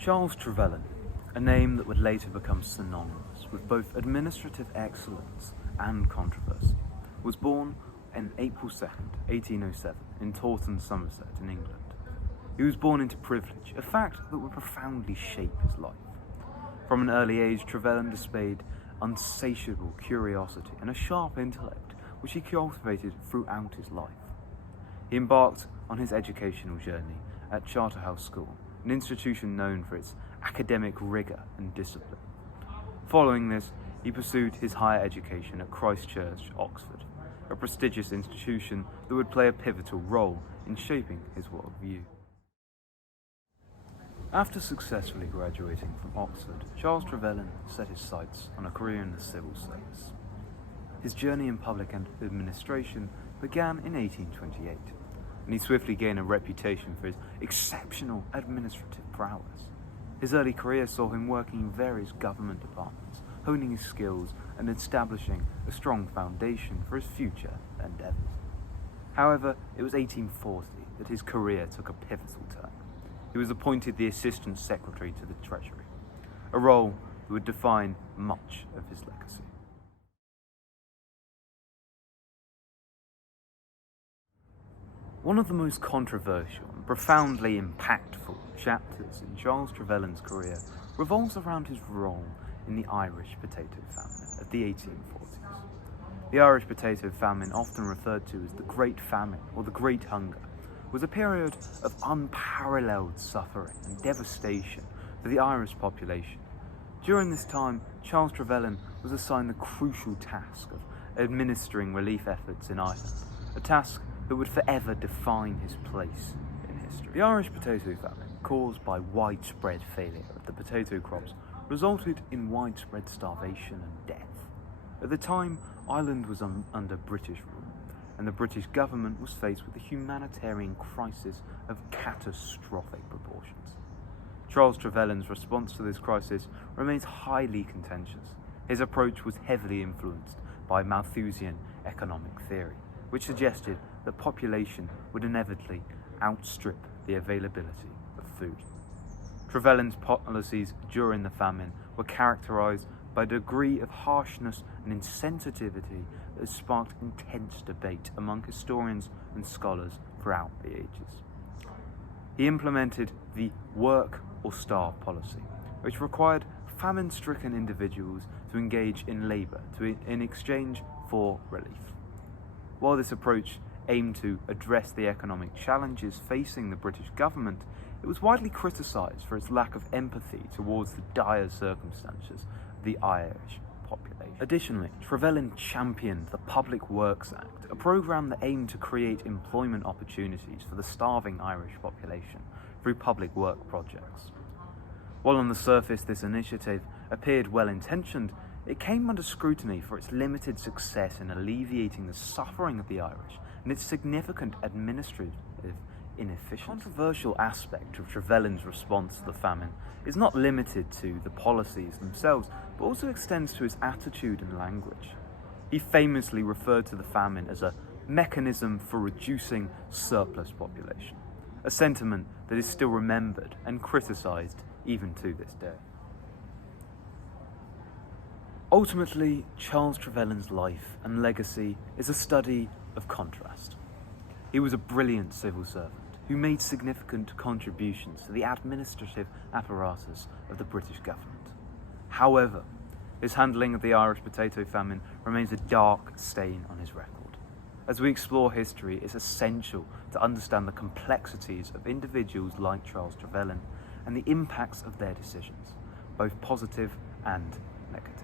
Charles Trevelyan, a name that would later become synonymous with both administrative excellence and controversy, was born on April 2nd, 1807 in Taunton, Somerset in England. He was born into privilege, a fact that would profoundly shape his life. From an early age, Trevelyan displayed unsatiable curiosity and a sharp intellect, which he cultivated throughout his life. He embarked on his educational journey at Charterhouse School, an institution known for its academic rigour and discipline. Following this, he pursued his higher education at Christ Church, Oxford, a prestigious institution that would play a pivotal role in shaping his worldview. After successfully graduating from Oxford, Charles Trevelyan set his sights on a career in the civil service. His journey in public administration began in 1828, and he swiftly gained a reputation for his exceptional administrative prowess. His early career saw him working in various government departments, honing his skills and establishing a strong foundation for his future endeavours. However, it was 1840 that his career took a pivotal turn. He was appointed the Assistant Secretary to the Treasury, a role that would define much of his legacy. One of the most controversial and profoundly impactful chapters in Charles Trevelyan's career revolves around his role in the Irish potato famine of the 1840s. The Irish potato famine, often referred to as the Great Famine or the Great Hunger, was a period of unparalleled suffering and devastation for the Irish population. During this time, Charles Trevelyan was assigned the crucial task of administering relief efforts in Ireland, a task that would forever define his place in history. The Irish potato famine, caused by widespread failure of the potato crops, resulted in widespread starvation and death. At the time, Ireland was under British rule, and the British government was faced with a humanitarian crisis of catastrophic proportions. Charles Trevelyan's response to this crisis remains highly contentious. His approach was heavily influenced by Malthusian economic theory, which suggested that population would inevitably outstrip the availability of food. Trevelyan's policies during the famine were characterized by a degree of harshness and insensitivity that has sparked intense debate among historians and scholars throughout the ages. He implemented the work or starve policy, which required famine-stricken individuals to engage in labour in exchange for relief. While this approach aimed to address the economic challenges facing the British government, it was widely criticised for its lack of empathy towards the dire circumstances of the Irish population. Additionally, Trevelyan championed the Public Works Act, a programme that aimed to create employment opportunities for the starving Irish population through public work projects. While on the surface this initiative appeared well-intentioned, it came under scrutiny for its limited success in alleviating the suffering of the Irish and its significant administrative inefficiency. The controversial aspect of Trevelyan's response to the famine is not limited to the policies themselves, but also extends to his attitude and language. He famously referred to the famine as a mechanism for reducing surplus population, a sentiment that is still remembered and criticised even to this day. Ultimately, Charles Trevelyan's life and legacy is a study of contrast. He was a brilliant civil servant who made significant contributions to the administrative apparatus of the British government. However, his handling of the Irish potato famine remains a dark stain on his record. As we explore history, it's essential to understand the complexities of individuals like Charles Trevelyan and the impacts of their decisions, both positive and negative.